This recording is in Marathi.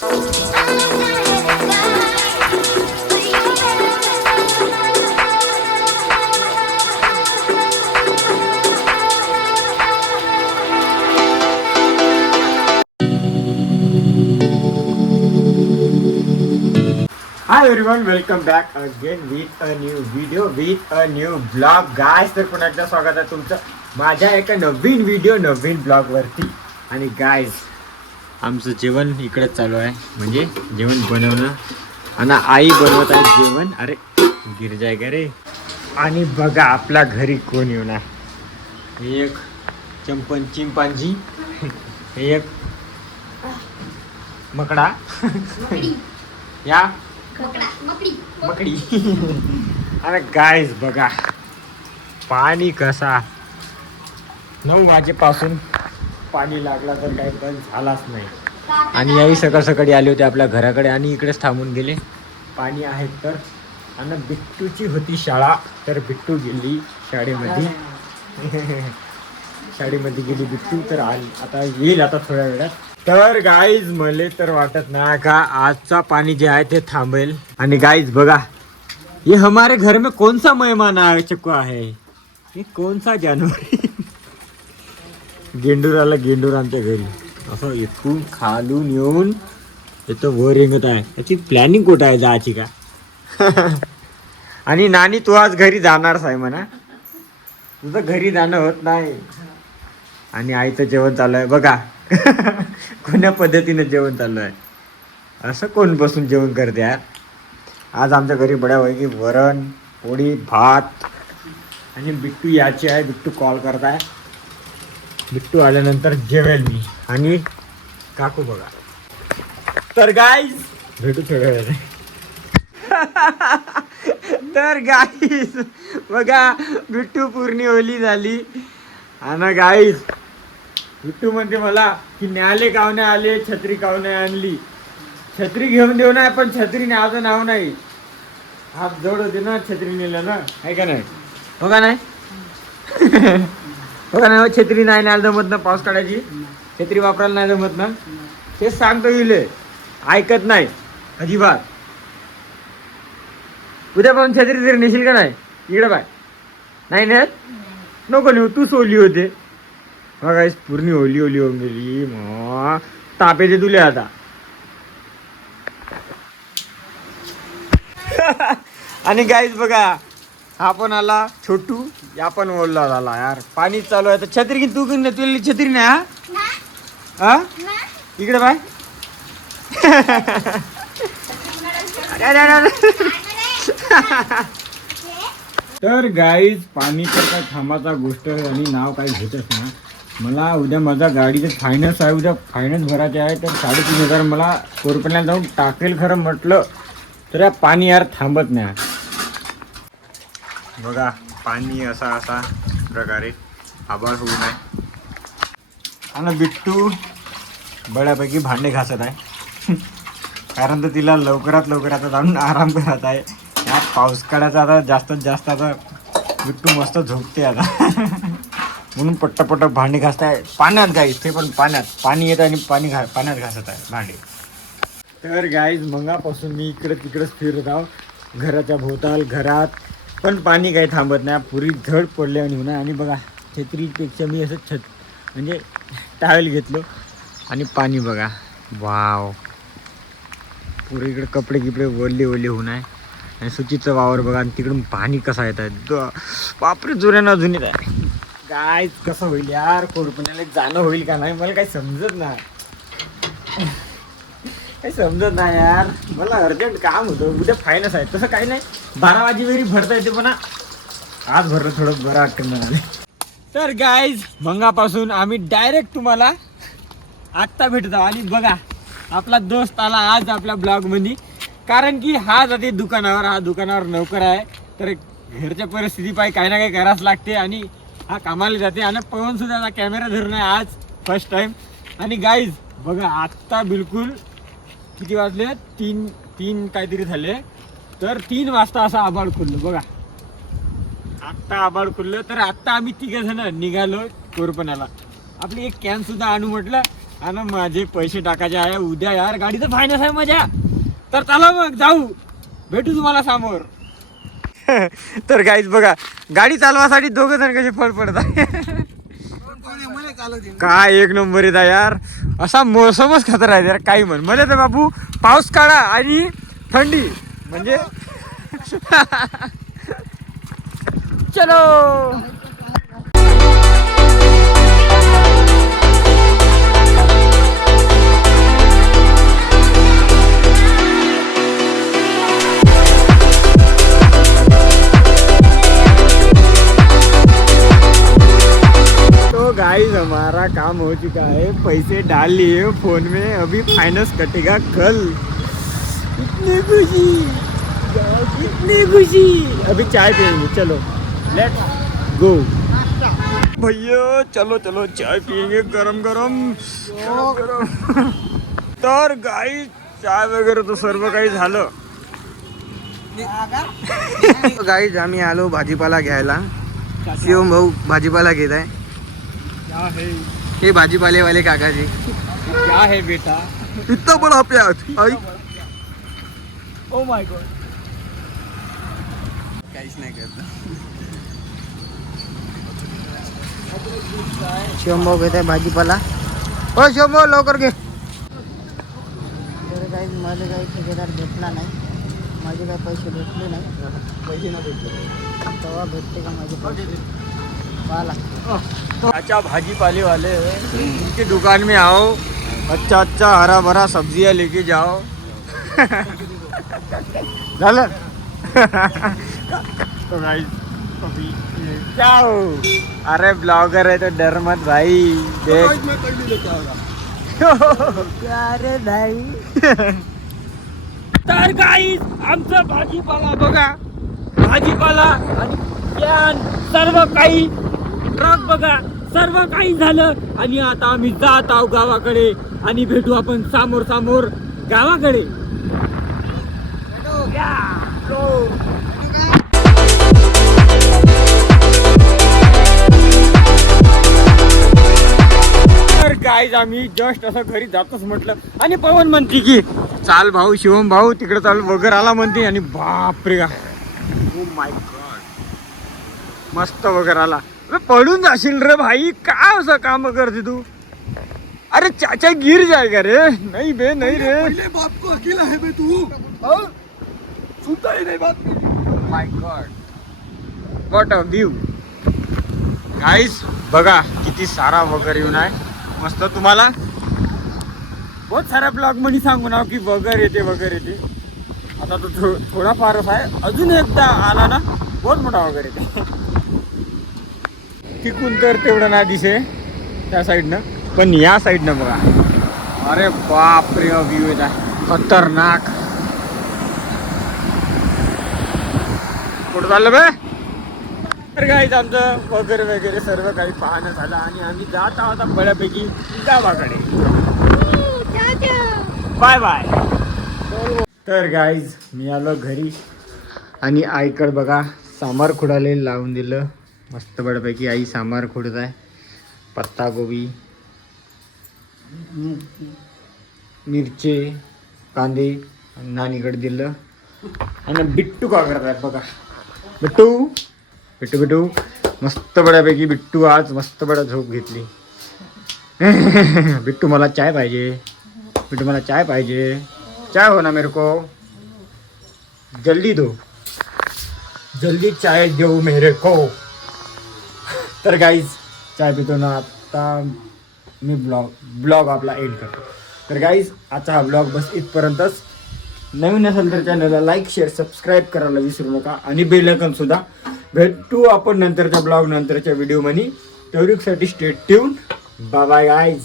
Hi everyone, welcome back again with a new video with a new blog guys. तर पुन्हा एकदा स्वागत आहे तुमचं माझ्या एका नवीन व्हिडिओ नवीन ब्लॉगवरती. आणि गायस, आमचं जेवण इकडेच चालू आहे, म्हणजे जेवण बनवणं. आणि आई बनवत आहे जेवण. अरे गिरजा आहे का रे. आणि बघा आपल्या घरी कोण येऊन आहे. हे एक चिंपांजी, हे एक मकडा या मकडी. अरे गाईज बघा पाणी कसा 9 वाजेपासून पाणी लागला तर काही बंद झालाच नाही. आणि याही सकाळ सकाळी आले होते आपल्या घराकडे आणि इकडेच थांबून गेले. पाणी आहे तर. आणि बिट्टूची होती शाळा, तर बिट्टू गेली शाळेमध्ये गेली बिट्टू. तर आता येईल आता थोड्या वेळात. तर गाईज मले तर वाटत नाही का आजचा पाणी जे आहे ते थांबेल. आणि गाईज बघा, ये हमारे घर में कौन सा मेहमान आ चुका है. ये कौन सा जानवर. गेंडूर आला, गेंडूर आमच्या घरी. असं इथून खालून येऊन येतो वर येत आहे. त्याची प्लॅनिंग कुठं आहे जायची का. आणि नानी तू आज घरी जाणारच आहे म्हणा, तुझं घरी जाणं होत नाही. आणि आईचं जेवण चालू आहे बघा. कोण्या पद्धतीने जेवण चालू आहे. असं कोण बसून जेवण करते यार. आज आमच्या घरी बड्यापैकी वरण पोळी भात. आणि बिट्टू याची आहे, बिट्टू कॉल करत आहे. बिट्टू आल्यानंतर जेवेल मी आणि काकू बघा. तर गाईज भेटू थोड्या वेळ. तर गाईज बघा, बिट्टू पूर्ण ओली झाली. आणि गाईज बिट्टू म्हणते मला की न्याले काव नाही आले, छत्री काव नाही आणली. छत्री घेऊन देऊ नाही, पण छत्री न्यावचं नाव नाही. हात जवळ होते ना छत्री नेलं ना, आहे का नाही. हो का नाही. हो का नाही. छत्री नाही न्यायला जमत ना, पाऊस काढायची छत्री वापरायला नाही जमत ना. तेच सांगतो इले, ऐकत नाही अजिबात. उद्यापासून छत्री तरी नेशील का नाही. इकडे बाय नाही नेत, नको नेऊ, तू सोली होते बघा. पूर्ण ओली ओली होऊन गेली. मग ताप येते तुले आता. आणि गाईज बघा, हा पण आला छोटू, या पण ओला झाला यार. पाणी चालू आहे तर छत्री घेऊन तू घेऊन तुला छत्री नाही. हा इकडे बाय. तर गाईज पाणी तर काय थांबाचा गोष्ट आणि नाव काही घेतच ना. मला उद्या माझा गाडीचं फायनान्स आहे, उद्या फायनान्स भरायचे आहे. तर 3,500 मला कोरपण्याला जाऊन टाकेल. खरं म्हटलं तर पाणी यार थांबत नाही. बघा पाणी असा प्रकारे आभाळ होऊन आहे. आणि बिट्टू बऱ्यापैकी भांडे घासत आहे. कारण तर तिला लवकरात आता जाऊन आराम करत आहे. या पाऊस काळाचा आता जास्तीत जास्त आता बिट्टू मस्त झोपते आता. म्हणून पट्ट भांडे घासत आहे पाण्यात. गाईज ते पण पाणी येत आहे आणि पाण्यात घासत आहे भांडे. तर गाईज मंगापासून मी इकडे तिकडेच फिरत आहो घराच्या भोवताल. घरात पण पाणी काही थांबत नाही, पुरी झड पडले आणि होणार. आणि बघा छत्रीपेक्षा मी असं म्हणजे टावेल घेतलो आणि पाणी बघा. वाव, पुरे इकडे कपडे ओले होऊन आहे. आणि सुचीचं वावर बघा. आणि तिकडून पाणी कसं येत आहे बापरे, जोऱ्यानं अजून येत आहे. काय कसं होईल यार, कोरपण्याला जाणं होईल का नाही मला काही समजत नाही. काही समजत नाही यार. मला अर्जंट काम होतं, उद्या फायनान्स आहे. तसं काही नाही, 12 वाजेवरी भरता येते, पण आज भरलं थोडं बरं वाटतं म्हणाले. तर गाईज मंगापासून आम्ही डायरेक्ट तुम्हाला आत्ता भेटतो. आणि बघा आपला दोस्त आला आज आपल्या ब्लॉगमध्ये. कारण की हा जाते दुकानावर नोकर आहे. तर घरच्या परिस्थिती पाहिजे काही ना काही करावंच लागते. आणि हा कामाला जाते. आणि पवन सुद्धा कॅमेरा धरून आहे आज फर्स्ट टाइम. आणि गाईज बघा आत्ता बिलकुल किती वाजले, 3 काहीतरी झाले. तर 3 वाजता असं आभाळ खुललं बघा. आत्ता आभाळ खुललं. तर आत्ता आम्ही 3 जण निघालो कोरपण्याला. आपली एक कॅन सुद्धा आणू म्हटलं. आणि माझे पैसे टाकायचे आहे उद्या यार. गाडीचं फायनान्स आहे माझ्या. तर चला मग जाऊ, भेटू तुम्हाला समोर. तर गाईज बघा, गाडी चालवासाठी दोघ जण कसे फळ पडतात. काय एक नंबर येत यार. असा मोसमच खतरा आहे यार. काही म्हण मला तर बापू, पाऊस काळा आणि थंडी म्हणजे चलो. गाइस हमारा काम हो चुका है, पैसे डाल लिए फोन में, अभी फाइनेंस कटेगा कल. इतनी खुशी, इतनी खुशी. अभी चाय पियेंगे, चलो लेट्स गो भैया. चलो चलो चाय पियेंगे गरम गरम गरम. तर गाइस चाय वगैरे तो सर्व काही झालं. गाईज आम्ही आलो भाजीपाला घ्यायला. शिवम भाऊ भाजीपाला घेत आहे. क्या है हे भाजीपालेवाले काकाजी. क्या है बेटा. इतका बडा प्याज. आई ओ माय गॉड. काहीच नाही करत. शिवम भाऊ घेत आहे भाजीपाला. हो शिवम भाऊ लवकर घे. तर काही मला काही ठेकेदार भेटला नाही. माझे काही पैसे भेटले नाही. पैसे ना भेटले तेव्हा भेटते का माझे पैसे पाला. अच्छा भाजीपाले वाले उनकी दुकान में आओ, अच्छा अच्छा हरा भरा सब्जियां लेके जाओ. झालं. तो गाइस अभी जाओ. अरे ब्लॉगर है तो डर मत भाई. देख अरे भाई. तर गाईस आमचं भाजीपाला बघा, भाजीपाला आणि कॅन सर्व काही, ट्रक बघा, सर्व काही झालं. आणि आता आम्ही जात आहोत गावाकडे आणि भेटू आपण समोर समोर गावाकडे. तर गाईज आम्ही जस्ट असं घरी जातोच म्हटलं आणि पवन म्हणते की चाल भाऊ, शिवम भाऊ तिकडे चाल वगैरे आला म्हणते. आणि बापरे का, ओ माय गॉड, मस्त वगैरे आला. पडून जाशील रे भाई, काय असं काम करते तू. अरे चाचा गिर जाएगा रे. नहीं बे नहीं रे. बाप को अकेला है बे तू. सुनता ही नहीं बात. माय गॉड, व्हॉट अ व्ह्यू. गाईस बघा किती सारा वगैरे येऊन आहे मस्त. तुम्हाला बहुत साऱ्या ब्लॉग मध्ये सांगू ना की वगैरे येते वगैरे येते. आता तो थोडा फारच आहे. अजून एकदा आला ना बहुत मोठा वगैरे येते. तिकून तर तेवढं ना दिसे त्या साईडनं, पण या साईडनं बघा. अरे बापरे व्ह्यू येत आहे खतरनाक. कुठं चाललं बे. तर काहीच आमचं वगैरे वगैरे सर्व काही पाहणं झालं आणि आम्ही जात आहोत बऱ्यापैकी गावाकडे. Bye bye. तर गाईज मी आलो घरी आणि आईकडे बघा सांबार खुडाले लावून दिलं मस्त बऱ्यापैकी. आई सांबार खुडत आहे. पत्ता गोबी, मिरचे, कांदे नानीकडे दिलं. आणि बिट्टू का करत आहेत बघा. बिट्टू बिट्टू बिट्टू मस्त बऱ्यापैकी. बिट्टू आज मस्त बडा झोप घेतली. बिट्टू मला चाय पाहिजे. बिट्टू मला चाय पाहिजे. चाय हो ना मेरे को, जल्दी दो, जल्दी चाय दो मेरे को. तर गाईज चाय पितो ना आता मी ब्लॉग आपला एंड करतो. तर गाईज आजचा हा ब्लॉग बस इथपर्यंतच. नवीन असेल तर चॅनलला लाईक शेअर सबस्क्राईब करायला विसरू नका आणि बेल आयकॉन सुद्धा. भेटू आपण नंतरच्या ब्लॉग नंतरच्या व्हिडिओ मध्ये. तेवढीसाठी stay tuned. Bye bye guys.